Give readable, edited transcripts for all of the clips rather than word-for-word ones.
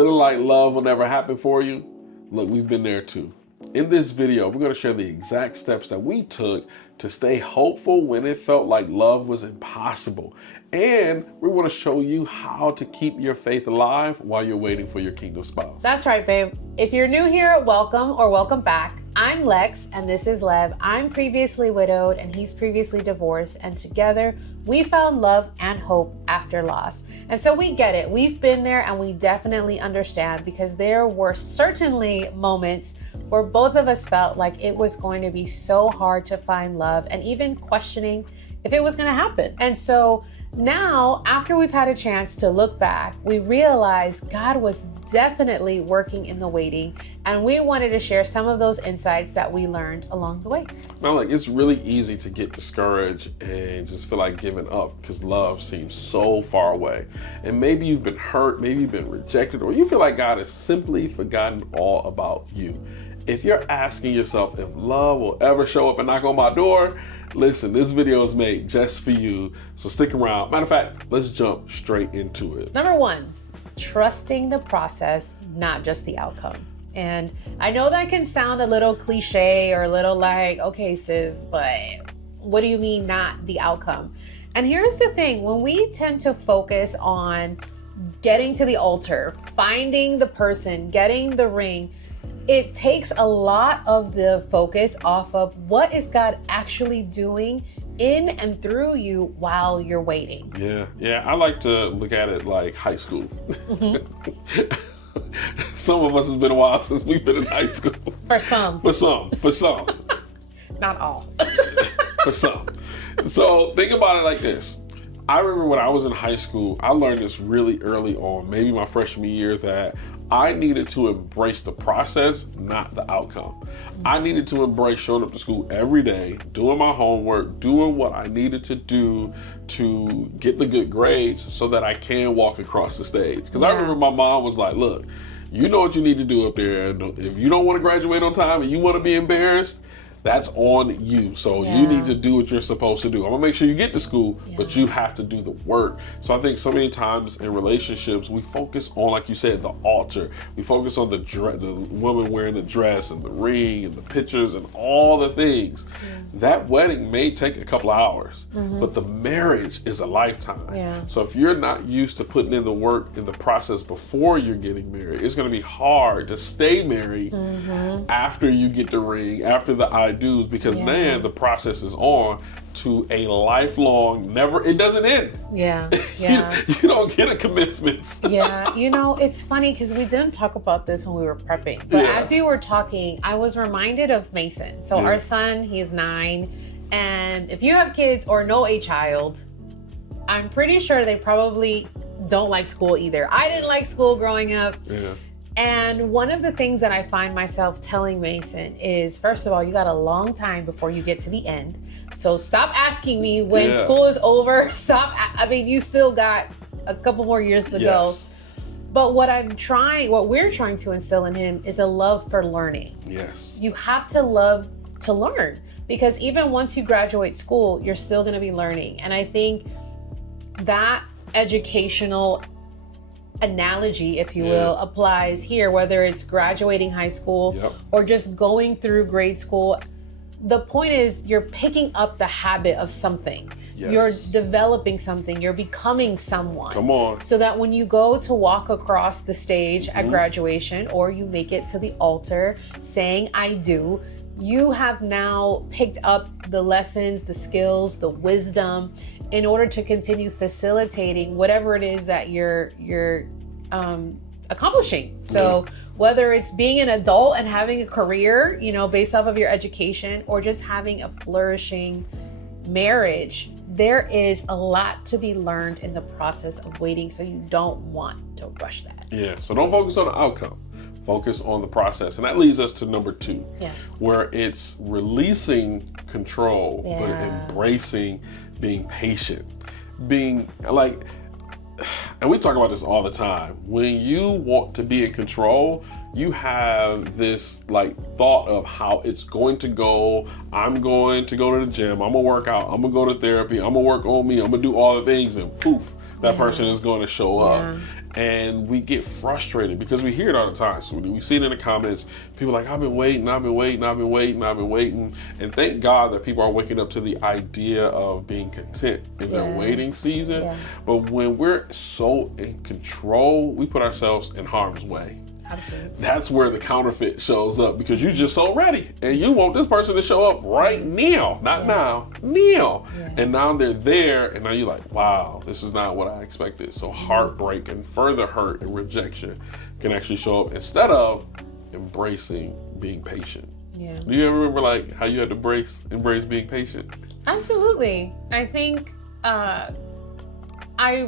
Feeling like love will never happen for you? Look, we've been there too. In this video, we're going to share the exact steps that we took to stay hopeful when it felt like love was impossible. And we want to show you how to keep your faith alive while you're waiting for your kingdom spouse. That's right, babe. If you're new here, welcome or welcome back. I'm Lex and this is Lev. I'm previously widowed and he's previously divorced, and together we found love and hope after loss. And so we get it. We've been there and we definitely understand, because there were certainly moments where both of us felt like it was going to be so hard to find love and even questioning if it was going to happen. And so now, after we've had a chance to look back, we realize God was definitely working in the waiting, and we wanted to share some of those insights that we learned along the way. Now, like, it's really easy to get discouraged and just feel like giving up because love seems so far away. And maybe you've been hurt, maybe you've been rejected, or you feel like God has simply forgotten all about you. If you're asking yourself if love will ever show up and knock on my door, listen, this video is made just for you, so stick around. Matter of fact, let's jump straight into it. Number one, trusting the process, not just the outcome. And I know that can sound a little cliche or a little like, okay, sis, but what do you mean not the outcome? And here's the thing, when we tend to focus on getting to the altar, finding the person, getting the ring, it takes a lot of the focus off of what is God actually doing in and through you while you're waiting. Yeah, I like to look at it like high school. Mm-hmm. Some of us, has been a while since we've been in high school. For some. Not all. For some. So think about it like this. I remember when I was in high school, I learned this really early on, maybe my freshman year, that I needed to embrace the process, not the outcome. I needed to embrace showing up to school every day, doing my homework, doing what I needed to do to get the good grades so that I can walk across the stage. Because I remember my mom was like, look, you know what you need to do up there. If you don't want to graduate on time and you want to be embarrassed, that's on you. So you need to do what you're supposed to do. I'm gonna make sure you get to school, but you have to do the work. So I think so many times in relationships, we focus on, like you said, the altar. We focus on the woman wearing the dress and the ring and the pictures and all the things. That wedding may take a couple of hours, but the marriage is a lifetime. So if you're not used to putting in the work in the process before you're getting married, it's gonna be hard to stay married after you get the ring, after the I do's, because man, the process is on to a lifelong, it doesn't end. You don't get a commencement. You know, it's funny because we didn't talk about this when we were prepping, but as you were talking, I was reminded of Mason. So our son, he's 9, and if you have kids or know a child, I'm pretty sure they probably don't like school either. I didn't like school growing up. And one of the things that I find myself telling Mason is, first of all, you got a long time before you get to the end. So stop asking me when school is over. I mean, you still got a couple more years to go. But what we're trying to instill in him is a love for learning. You have to love to learn, because even once you graduate school, you're still going to be learning. And I think that educational analogy, if you will, applies here, whether it's graduating high school or just going through grade school. The point is, you're picking up the habit of something. You're developing something. You're becoming someone. Come on. So that when you go to walk across the stage at graduation, or you make it to the altar saying, I do, you have now picked up the lessons, the skills, the wisdom in order to continue facilitating whatever it is that you're accomplishing. So whether it's being an adult and having a career, you know, based off of your education, or just having a flourishing marriage, there is a lot to be learned in the process of waiting. So you don't want to rush that. So don't focus on the outcome. Focus on the process. And that leads us to number 2, where it's releasing control, but embracing being patient. Being like, and we talk about this all the time, when you want to be in control, you have this like thought of how it's going to go. I'm going to go to the gym, I'm gonna work out, I'm gonna go to therapy, I'm gonna work on me, I'm gonna do all the things, and poof, that person is going to show up. And we get frustrated because we hear it all the time. So we see it in the comments. People are like, I've been waiting. And thank God that people are waking up to the idea of being content in their waiting season. But when we're so in control, we put ourselves in harm's way. Absolutely. That's where the counterfeit shows up, because you're just so ready and you want this person to show up right now, not now. And now they're there, and now you're like, wow, this is not what I expected. So heartbreak and further hurt and rejection can actually show up instead of embracing being patient. Do you ever remember like how you had to embrace being patient? Absolutely. I think I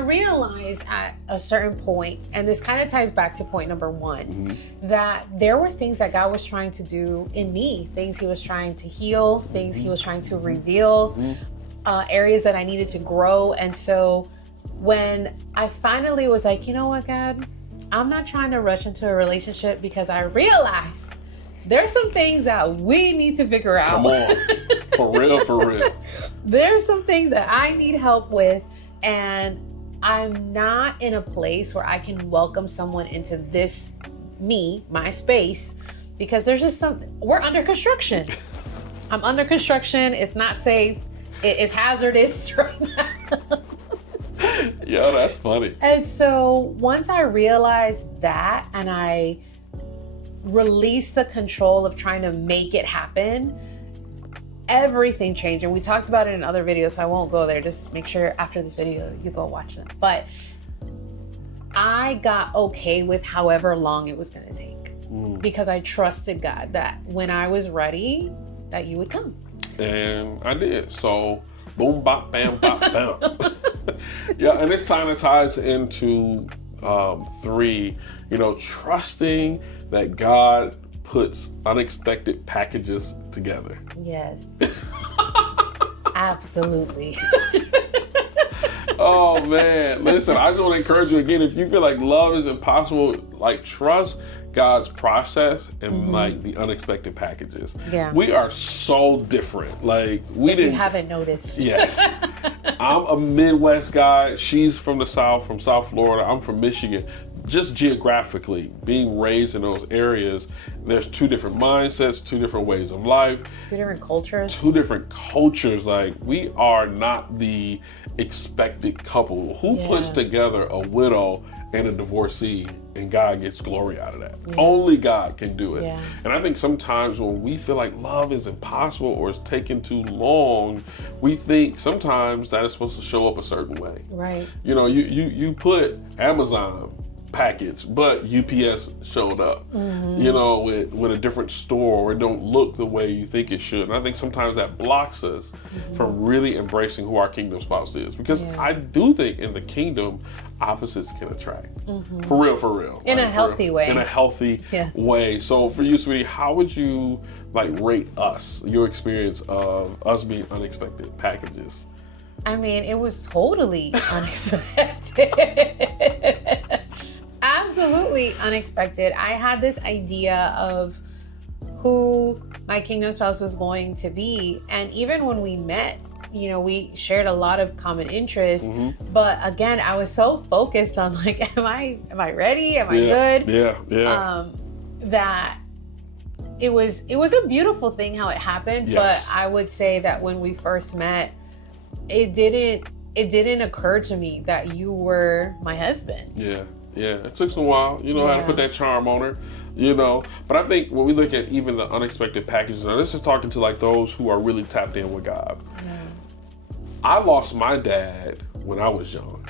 realized at a certain point, and this kind of ties back to point number one, that there were things that God was trying to do in me, things he was trying to heal, things he was trying to reveal, areas that I needed to grow. And so when I finally was like, you know what, God, I'm not trying to rush into a relationship, because I realized there's some things that we need to figure out. Come on. For real. There's some things that I need help with. And I'm not in a place where I can welcome someone into my space, because there's just we're under construction. I'm under construction. It's not safe. It's hazardous right now. Yeah, that's funny. And so once I realized that, and I released the control of trying to make it happen, everything changed. And we talked about it in other videos, so I won't go there. Just make sure after this video you go watch them. But I got okay with however long it was going to take, because I trusted God that when I was ready, that you would come. And I did. So boom, bop, bam, bop, bam. Yeah, and this kind of ties into 3, trusting that God puts unexpected packages together. Yes. Absolutely. Oh man, listen, I just want to encourage you again, if you feel like love is impossible, like trust God's process and like the unexpected packages. Yeah. We are so different. Like you haven't noticed. Yes. I'm a Midwest guy. She's from South Florida. I'm from Michigan. Just geographically, being raised in those areas, there's 2 different mindsets, 2 different ways of life. 2 different cultures. 2 different cultures. Like, we are not the expected couple. Who puts together a widow and a divorcee, and God gets glory out of that? Only God can do it. And I think sometimes when we feel like love is impossible or it's taking too long, we think sometimes that is supposed to show up a certain way. Right. You put Amazon package, but UPS showed up, with a different store, or it don't look the way you think it should. And I think sometimes that blocks us from really embracing who our kingdom spouse is, because I do think in the kingdom, opposites can attract. For real. In a healthy way. In a healthy way. So for you, sweetie, how would you rate your experience of us being unexpected packages? I mean, it was totally unexpected. Absolutely unexpected. I had this idea of who my kingdom spouse was going to be. And even when we met, we shared a lot of common interests. But again, I was so focused on am I ready? Am I good? Yeah. That it was a beautiful thing how it happened. Yes. But I would say that when we first met, it didn't occur to me that you were my husband. Yeah, it took some while, how to put that charm on her, But I think when we look at even the unexpected packages, now this is talking to those who are really tapped in with God. I lost my dad when I was young.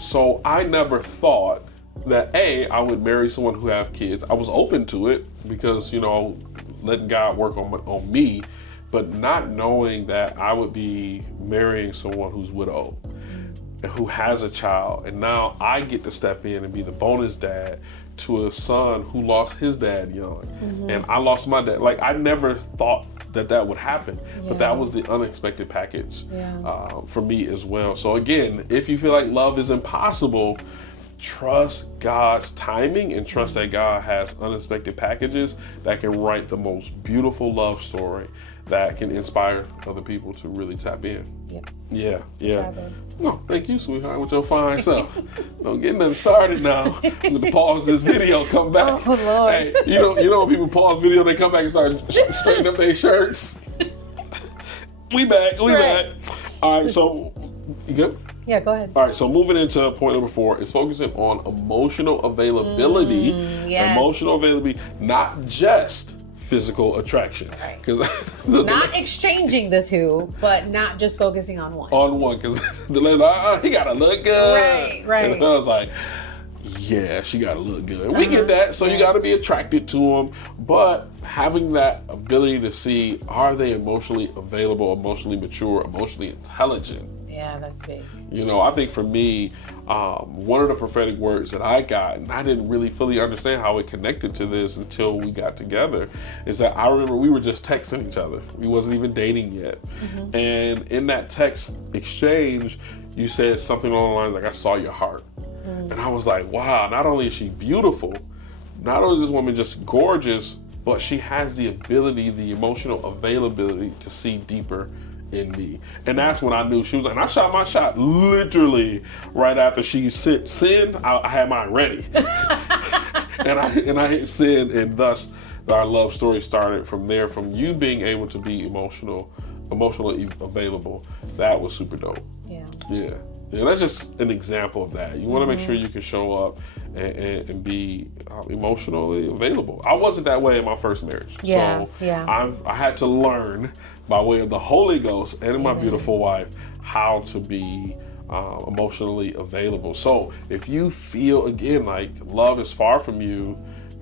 So I never thought that I would marry someone who have kids. I was open to it because, letting God work on me, but not knowing that I would be marrying someone who's widowed and who has a child. And now I get to step in and be the bonus dad to a son who lost his dad young. And I lost my dad. I never thought that would happen, but that was the unexpected package for me as well. So again, if you feel like love is impossible, trust God's timing and trust that God has unexpected packages that can write the most beautiful love story that can inspire other people to really tap in. Yeah. No, thank you, sweetheart, with your fine self. Don't get nothing started now. I'm gonna pause this video, come back. Oh Lord. Hey, you know when people pause video, they come back and start straightening up their shirts. We back. All right, so you good? Yeah, go ahead. All right, so moving into point number 4 is focusing on emotional availability. Yes. Emotional availability, not just physical attraction. Right. Because not exchanging the two, but not just focusing on one. On one, because the lady, he gotta look good. Right. And I was like, yeah, she gotta look good. We get that, so you gotta be attracted to them, but having that ability to see, are they emotionally available, emotionally mature, emotionally intelligent? Yeah, that's big. You know, I think for me, one of the prophetic words that I got, and I didn't really fully understand how it connected to this until we got together, is that I remember we were just texting each other. We wasn't even dating yet. And in that text exchange, you said something along the lines like, I saw your heart. And I was like, wow, not only is she beautiful, not only is this woman just gorgeous, but she has the ability, the emotional availability to see deeper in me. And that's when I knew she was like, and I shot my shot literally right after she sinned. I had mine ready. and I hit send, and thus our love story started from there, from you being able to be emotionally available. That was super dope. Yeah, that's just an example of that. You want to make sure you can show up and be emotionally available. I wasn't that way in my first marriage. So I had to learn by way of the Holy Ghost and my beautiful wife how to be emotionally available. So if you feel, again, like love is far from you,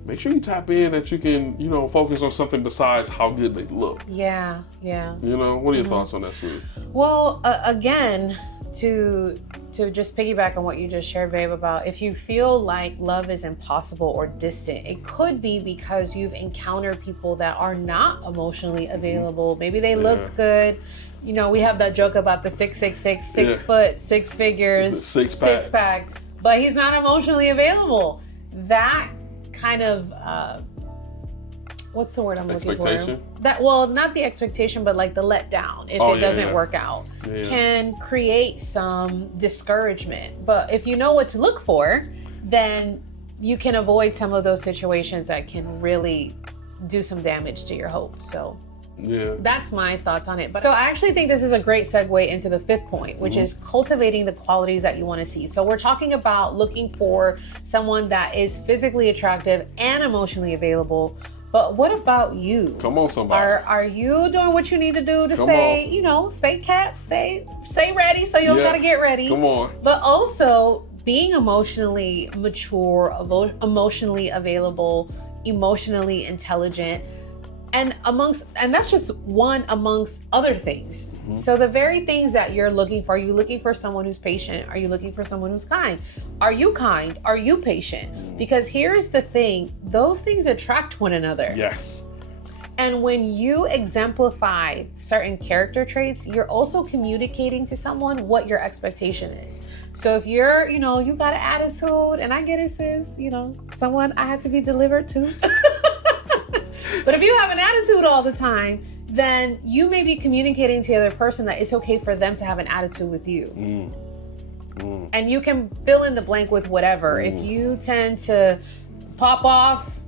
make sure you tap in that you can, focus on something besides how good they look. Yeah. What are your thoughts on that, sweetie? Well, again, to just piggyback on what you just shared, babe, about if you feel like love is impossible or distant, it could be because you've encountered people that are not emotionally available. Maybe they looked good. We have that joke about the 6'6", 6 foot, 6 figures, six pack, but he's not emotionally available. That kind of what's the word I'm looking for? Not the expectation, but like the letdown if it doesn't work out can create some discouragement. But if you know what to look for, then you can avoid some of those situations that can really do some damage to your hope. So that's my thoughts on it. But so I actually think this is a great segue into the 5th point, which is cultivating the qualities that you want to see. So we're talking about looking for someone that is physically attractive and emotionally available. But what about you? Come on, somebody. Are you doing what you need to do to stay capped, stay ready, so you don't gotta get ready. Come on. But also being emotionally mature, emotionally available, emotionally intelligent, and that's just one amongst other things. So the very things that you're looking for, are you looking for someone who's patient? Are you looking for someone who's kind? Are you kind? Are you patient? Because here's the thing, those things attract one another. Yes. And when you exemplify certain character traits, you're also communicating to someone what your expectation is. So if you're, you got an attitude, and I get it, sis, someone I had to be delivered to. But if you have an attitude all the time, then you may be communicating to the other person that it's okay for them to have an attitude with you. And you can fill in the blank with whatever. If you tend to pop off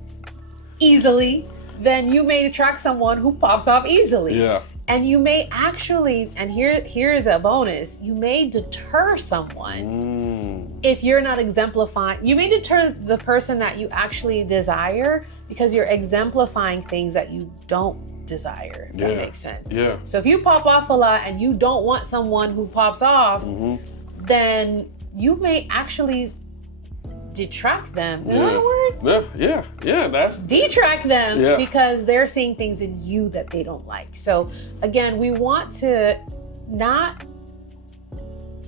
easily, then you may attract someone who pops off easily. Yeah. And you may actually, and here is a bonus, you may deter someone if you're not exemplifying. You may deter the person that you actually desire because you're exemplifying things that you don't desire, if that makes sense. Yeah. So if you pop off a lot and you don't want someone who pops off, then you may actually detract them. Another word? Yeah. That's detract them because they're seeing things in you that they don't like. So again, we want to not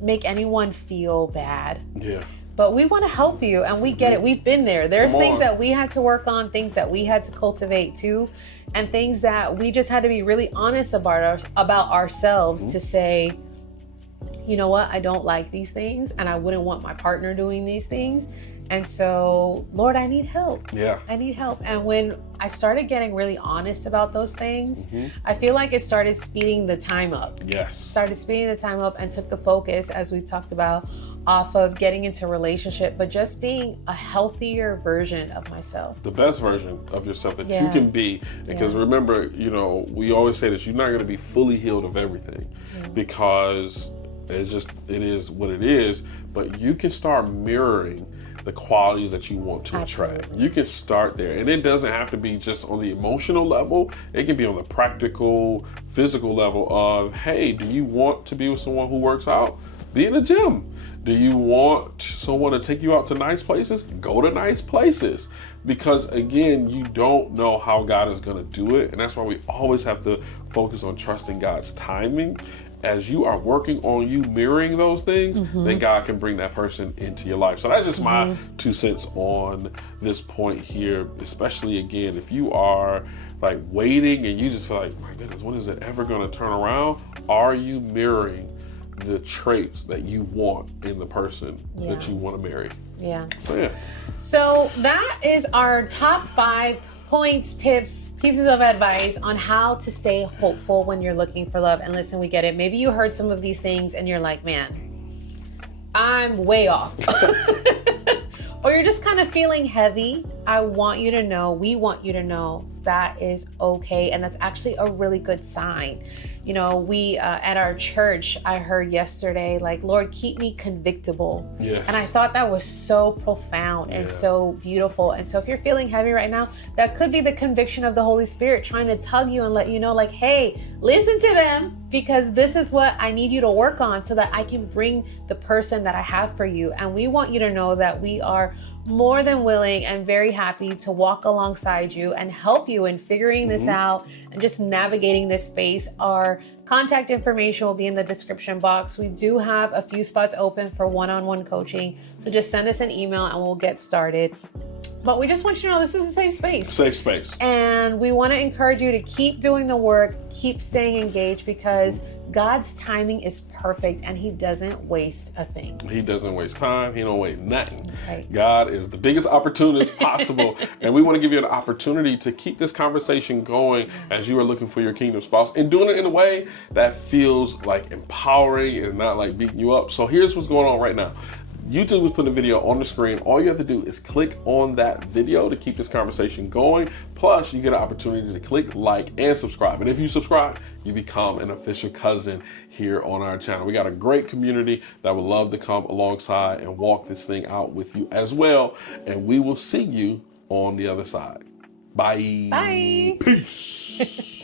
make anyone feel bad. Yeah. But we want to help you, and we get it. We've been there. There's things that we had to work on, things that we had to cultivate too, and things that we just had to be really honest about ourselves to say, you know what, I don't like these things and I wouldn't want my partner doing these things. And so, Lord, I need help. Yeah. I need help. And when I started getting really honest about those things, I feel like it started speeding the time up. Yes. Started speeding the time up and took the focus, as we've talked about, off of getting into a relationship, but just being a healthier version of myself. The best version of yourself that you can be. Because remember, you know, we always say this, you're not going to be fully healed of everything because it is what it is, but you can start mirroring the qualities that you want to attract. You can start there, and it doesn't have to be just on the emotional level. It can be on the practical, physical level of, hey, do you want to be with someone who works out? Be in the gym. Do you want someone to take you out to nice places? Go to nice places. Because again, you don't know how God is going to do it, and that's why we always have to focus on trusting God's timing. As you are working on you mirroring those things, then God can bring that person into your life. So that's just my 2 cents on this point here, especially again, if you are like waiting and you just feel like, my goodness, when is it ever going to turn around? Are you mirroring the traits that you want in the person that you want to marry? So that is our top 5 points, tips, pieces of advice on how to stay hopeful when you're looking for love. And listen, we get it. Maybe you heard some of these things and you're like, man, I'm way off. Or you're just kind of feeling heavy. I want you to know, we want you to know that is okay. And that's actually a really good sign. You know, we, at our church, I heard yesterday, like, Lord, keep me convictable. Yes. And I thought that was so profound and so beautiful. And so if you're feeling heavy right now, that could be the conviction of the Holy Spirit trying to tug you and let you know, like, hey, listen to them, because this is what I need you to work on so that I can bring the person that I have for you. And we want you to know that we are more than willing and very happy to walk alongside you and help you in figuring this out and just navigating this space. Our contact information will be in the description box. We do have a few spots open for one-on-one coaching, so just send us an email and we'll get started. But we just want you to know this is a safe space. Safe space. And we want to encourage you to keep doing the work, keep staying engaged, because God's timing is perfect and he doesn't waste a thing. He doesn't waste time. He don't waste nothing. Right. God is the biggest opportunist possible. And we want to give you an opportunity to keep this conversation going as you are looking for your kingdom spouse and doing it in a way that feels like empowering and not like beating you up. So here's what's going on right now. YouTube is putting a video on the screen. All you have to do is click on that video to keep this conversation going. Plus, you get an opportunity to click like and subscribe. And if you subscribe, you become an official cousin here on our channel. We got a great community that would love to come alongside and walk this thing out with you as well. And we will see you on the other side. Bye. Bye. Peace.